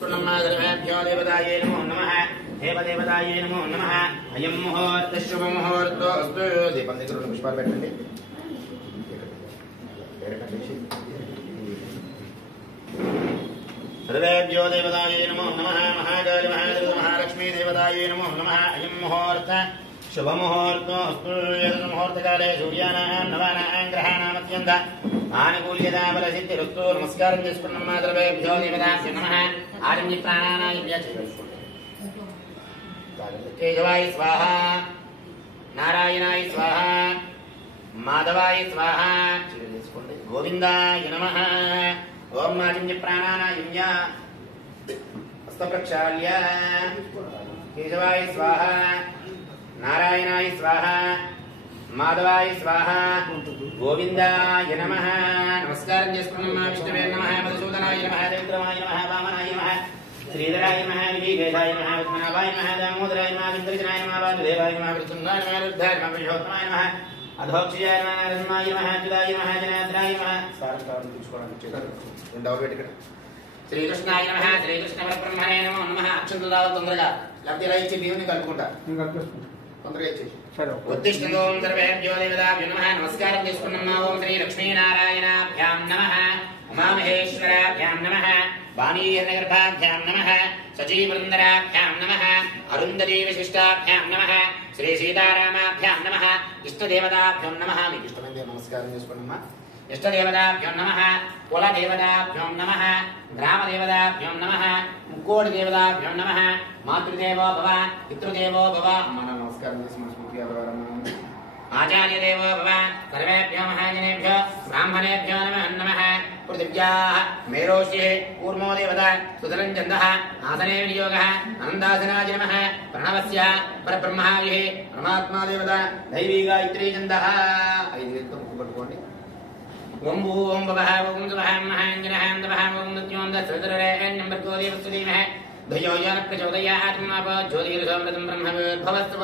देवताये नमो नमः देवदेवताये नमो नमः अयं मुहूर्तः शुभ मुहूर्तोऽस्तु दीपं దగ్గర పుష్పాలు పెట్టండి सर्वेभ्यो देवताये नमो नमः महाकाली महादेवी महालक्ष्मी देवताये नमो नमः अयं मुहूर्तः शुभ मुहूर्तोऽस्तु यस्मिन् मुहूर्तकाले सूर्याणां नवानां ग्रहाणां अत्यन्त आनुकूल्यता बलसिद्धिरस्तु नमस्कारं చేసుకున్నాం सर्वेभ्यो देवताभ्यो नमः आरण्य प्राणानाय केशवाय स्वाहा नारायणाय स्वाहा माधवाय स्वाहा गोविंदाय नमः ओम आरण्य प्राणानाय हस्तप्रक्षाल्य केशवाय स्वाहा नारायणाय स्वाहा माधवाय स्वाहा गोविंदाय नमः नमस्कारं చేసుకున్నాం विष्णुवे नमः मधुसूदनाय नमः देवद्रमाय नमः वामनाय नमः श्रीधराय नमः विजयेशाय नमः पद्मनाभाय नमः दामोदराय नमः इंद्रजनाय नमः वासुदेवाय नमः वृषभाय नमः रुद्राय नमः पुरुषोत्तमाय नमः अधोक्षयाय नमः रत्नाय नमः अच्युताय नमः जनार्दनाय नमः सारस्वतं తీసుకోవడానికి చేశారు రెండవ వేదిక శ్రీకృష్ణాయ నమః శ్రీకృష్ణ పరబ్రహ్మణే నమో నమః అక్షంతదాలు తొందరగా లబ్ధి లైచి దేవుని కలుపుకుంటా తొందరగా చేసి ఉత్తిష్టంతో సర్వేభ్యో దేవతాభ్యో నమః నమస్కారం చేసుకున్నాం ఓం శ్రీ లక్ష్మీనారాయణాభ్యాం నమః उमामहेश्वराभ्यां नमः वाणीर्नगर्भाभ्यां नमः सजीवृन्दराभ्यां नमः अरुन्धतीविशिष्टाभ्यां नमः श्री सीतारामाभ्यां नमः इष्टदेवताभ्यो नमः इष्टदेव नमस्कारं చేసుకున్నాం इष्टदेवताभ्यो नमः कुलदेवताभ्यो नमः ग्रामदेवताभ्यो नमः मुक्कोटिदेवताभ्यो नमः मातृदेवो भव पितृदेवो भव मन नमस्कारं చేసుకున్నాం आचार्यदेवो भव सर्वेभ्यो महाजनेभ्यो ब्राह्मणेभ्यो नमः पृथिव्याः मेरोषिः कूर्मो देवता सुधरञ्जन्दः आसने विनियोगः अनन्दासनाय नमः प्रणवस्य परब्रह्माविः परमात्मा देवता दैवी गायत्री छन्दः ओम ओम भवः ओम सुभः महाञ्जनः नमः ओम नृत्योन्दस्रतरेण्यम्बर्गो देवस्य धीमहि धियो यो न प्रचोदयात् मापो ज्योतिर्समृतं ब्रह्मभूर्भवस्तु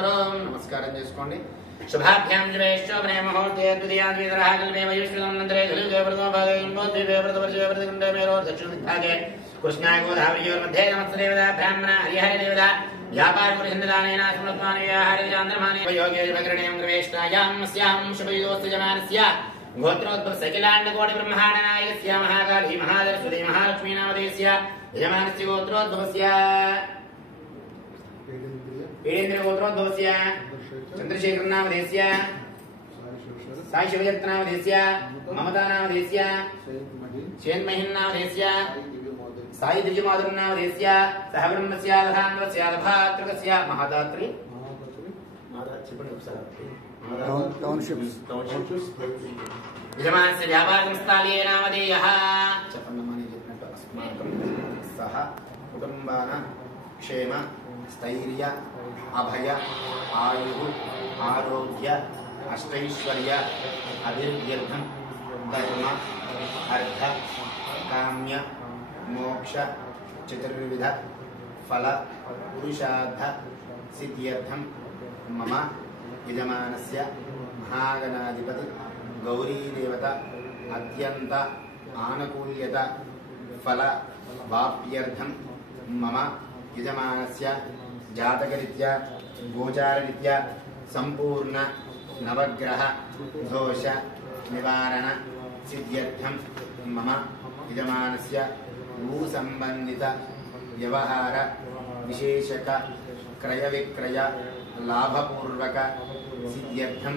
नमस्कारं చేసుకోండి शुभाभ्यां जुवेश्वरे मुहूर्ते द्वितीयाद्वितरः कल्पे वयुष्वदन्नन्तरे धनुर्देवव्रतो भागयं बोद्धिदेवव्रतवर्षे वर्धकण्डे मेरोर् दक्षिणदिग्भागे कृष्णाय गोदावरीयोर्मध्ये नमस्तदेवता ब्राह्मणा हरिहरदेवता व्यापारपुरुषन्ददानेन स्मृत्वानुव्याहारविचान्द्रमाने योगे भगरणेयं गवेष्टायां स्यां शुभयुतोस्तजमानस्य गोत्रोद्भवसकिलाण्डकोटिब्रह्माण्डनायकस्य महाकाली महादरस्वती महालक्ष्मीनामधेयस्य यजमानस्य गोत्रोद्भवस्य वीरेन्द्रगोत्रोद्भवस्य चंद्रशेखर नामधेयस्य साई शिवदत्त नामधेयस्य ममता नामधेयस्य शेन्महिन् नामधेयस्य साई दिव्यमाधुर नामधेयस्य सहब्रह्मस्य दधान्वस्य दभात्रकस्य महादात्री यजमानस्य व्यापारसंस्थालये नामधेयः चपन्नमाने చెప్పినట్టు अस्माकं सह कुटुंबानां क्षेम स्थैर्य अभय आयु आरोग्य अष्टैश्वर्य अभिवृद्ध्यर्थं धर्म अर्थ काम्य मोक्ष चतुर्विध फल पुरुषार्थ सिद्ध्यर्थं मम यजमानस्य महागणाधिपति गौरी देवता अत्यंत आनुकूल्यता फल वाप्यर्थं मम यजमानस्य जातकरीत्या गोचाररीत्या संपूर्ण नवग्रह दोष निवारण सिद्ध्यर्थं मम यजमानस्य भूसंबंधित व्यवहार विशेषक क्रय विक्रय लाभपूर्वक सिद्ध्यर्थं